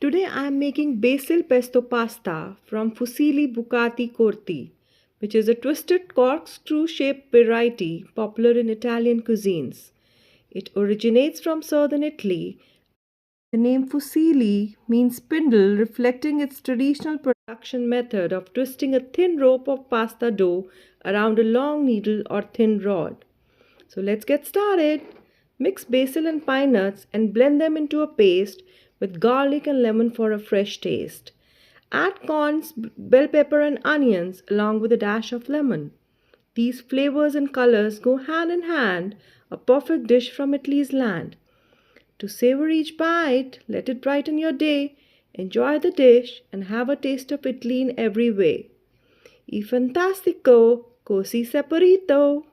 Today I am making basil pesto pasta from fusilli bucati corti, which is a twisted corkscrew shaped variety popular in Italian cuisines. It originates from southern Italy. The name fusilli means spindle, reflecting its traditional production method of twisting a thin rope of pasta dough around a long needle or thin rod. So let's get started. Mix basil and pine nuts and blend them into a paste with garlic and lemon for a fresh taste. Add corns, bell pepper, and onions along with a dash of lemon. These flavors and colors go hand in hand, a perfect dish from Italy's land. To savor each bite, let it brighten your day, enjoy the dish, and have a taste of Italy in every way. E fantastico, così saporito!